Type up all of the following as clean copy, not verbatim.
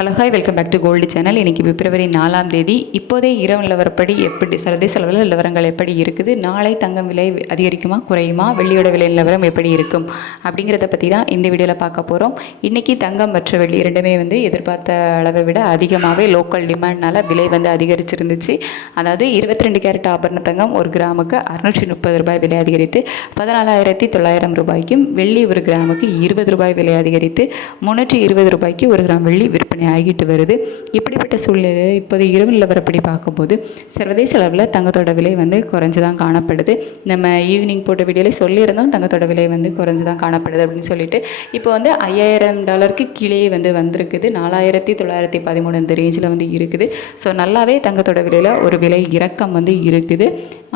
Hello hi, welcome back to gold channel. இன்றைக்கி February 4ஆம் தேதி. இப்போதே இரவு நிலவரப்படி எப்படி சர்வதேச அளவில் நிலவரங்கள் எப்படி இருக்குது, நாளை தங்கம் விலை அதிகரிக்குமா குறையுமா, வெள்ளியோட விலை நிலவரம் எப்படி இருக்கும் அப்படிங்கிறத பற்றி தான் இந்த வீடியோவில் பார்க்க போகிறோம். இன்றைக்கி தங்கம் மற்றும் வெள்ளி இரண்டுமே எதிர்பார்த்த அளவை விட அதிகமாகவே லோக்கல் டிமாண்ட்னால விலை அதிகரிச்சிருந்துச்சு. அதாவது 22 கேரட் ஆபரண தங்கம் ஒரு கிராமுக்கு 630 ரூபாய் விலை அதிகரித்து 14,900 ரூபாய்க்கும், வெள்ளி ஒரு கிராமுக்கு 20 ரூபாய் விலை அதிகரித்து 320 ரூபாய்க்கு ஒரு கிராம் வெள்ளி விற்பனை ஆகிட்டு வருது. இப்படிப்பட்ட சூழ்நிலையில் இப்போது இரவு நிலவரப்படி பார்க்கும்போது சர்வதேச அளவில் தங்கத்தோட விலை குறைஞ்சு தான் காணப்படுது. நம்ம ஈவினிங் போட்ட வீடியோவில் சொல்லியிருந்தோம் தங்கத்தோட விலை குறைஞ்சு தான் காணப்படுது அப்படின்னு சொல்லிட்டு. இப்போ $5,000 கீழே வந்திருக்குது. 4,913 இந்த ரேஞ்சில் இருக்குது. ஸோ நல்லாவே தங்கத்தோட விலையில் ஒரு விலை இறக்கம் இருக்குது.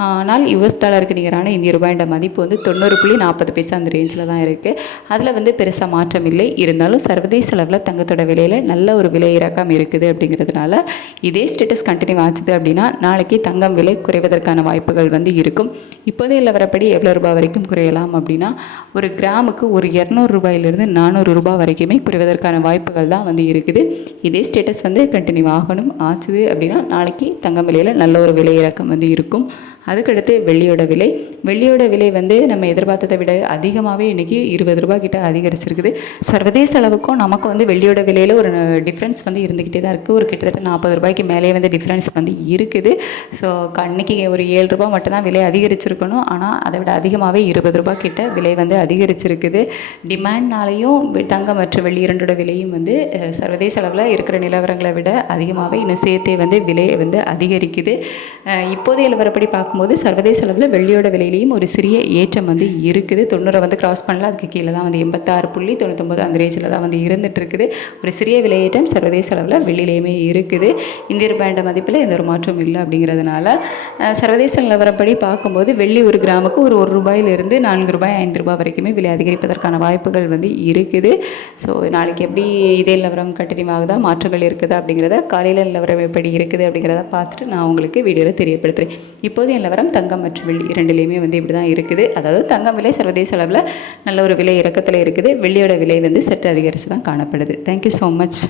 ஆனால் US டாலருக்கு நிகரான இந்திய ரூபாயோட மதிப்பு 90.40 அந்த ரேஞ்சில் தான் இருக்குது. அதில் பெருசாக மாற்றம் இல்லை. இருந்தாலும் சர்வதேச அளவில் தங்கத்தோட விலையில் நல்ல ஒரு விலை இறக்கம் இருக்குது. அப்படிங்கிறதுனால இதே ஸ்டேட்டஸ் கண்டினியூ ஆச்சுது அப்படின்னா நாளைக்கு தங்கம் விலை குறைவதற்கான வாய்ப்புகள் இருக்கும். இப்போதே நிலவரப்படி எவ்வளோ ரூபாய் வரைக்கும் குறையலாம் அப்படின்னா, ஒரு கிராமுக்கு ஒரு 200 ரூபாயிலிருந்து 400 ரூபாய் வரைக்குமே குறைவதற்கான வாய்ப்புகள் தான் இருக்குது. இதே ஸ்டேட்டஸ் கண்டினியூ ஆச்சுது அப்படின்னா நாளைக்கு தங்கம் விலையில் நல்ல ஒரு விலை இறக்கம் இருக்கும். அதுக்கடுத்து வெள்ளியோட விலை நம்ம எதிர்பார்த்ததை விட அதிகமாகவே இன்றைக்கி 20 ரூபா கிட்ட அதிகரிச்சிருக்குது. சர்வதேச அளவுக்கும் நமக்கு வெள்ளியோட விலையில் ஒரு டிஃப்ரென்ஸ் இருந்துக்கிட்டே தான் இருக்குது. ஒரு கிட்டத்தட்ட 40 ரூபாய்க்கு மேலே டிஃப்ரென்ஸ் இருக்குது. ஸோ அன்றைக்கி ஒரு 7 ரூபா மட்டும்தான் விலை அதிகரிச்சிருக்கணும். ஆனால் அதை விட அதிகமாகவே 20 ரூபா கிட்ட விலை அதிகரிச்சிருக்குது. டிமாண்ட்னாலையும் தங்கம் மற்றும் வெள்ளி இரண்டோட விலையும் சர்வதேச அளவில் இருக்கிற நிலவரங்களை விட அதிகமாகவே இன்னும் சேர்த்தே விலை அதிகரிக்குது. இப்போதைய நிலவரப்படி பார்க்கும்போது சர்வதேச அளவில் வெள்ளியோட விலையிலையும் ஒரு சிறிய ஏற்றம் இருக்குது. 90 கிராஸ் பண்ணல, அதுக்கு கீழே தான் 86.99 அந்த ரேஞ்சில் தான் இருந்துட்டு இருக்குது. ஒரு சிறிய விலையேற்றம் சர்வதேச அளவில் வெள்ளியிலையுமே இருக்குது. இந்திய ரூபாயோட மதிப்பில் எந்த ஒரு மாற்றம் இல்லை. அப்படிங்கிறதுனால சர்வதேச நிலவரப்படி பார்க்கும்போது வெள்ளி ஒரு கிராமுக்கு ஒரு ரூபாயிலிருந்து 4 ரூபாய் 5 ரூபாய் வரைக்குமே விலை அதிகரிப்பதற்கான வாய்ப்புகள் இருக்குது. ஸோ நாளைக்கு எப்படி இதே நிலவரம் கண்டினியூ ஆகுதா, மாற்றங்கள் இருக்குதா அப்படிங்கிறத காலையில் நிலவரம் எப்படி இருக்குது அப்படிங்கிறத பார்த்துட்டு நான் உங்களுக்கு வீடியோவில் தெரியப்படுத்துகிறேன். இப்போது நிலவரம் தங்கம் மற்றும் வெள்ளி இரண்டுலேயுமே இப்படி தான் இருக்குது. அதாவது தங்கம் விலை சர்வதேச அளவில் நல்ல ஒரு விலை இறக்கத்தில் இருக்குது. வெள்ளியோட விலை சற்று அதிகரித்து தான் காணப்படுது. Thank you so much.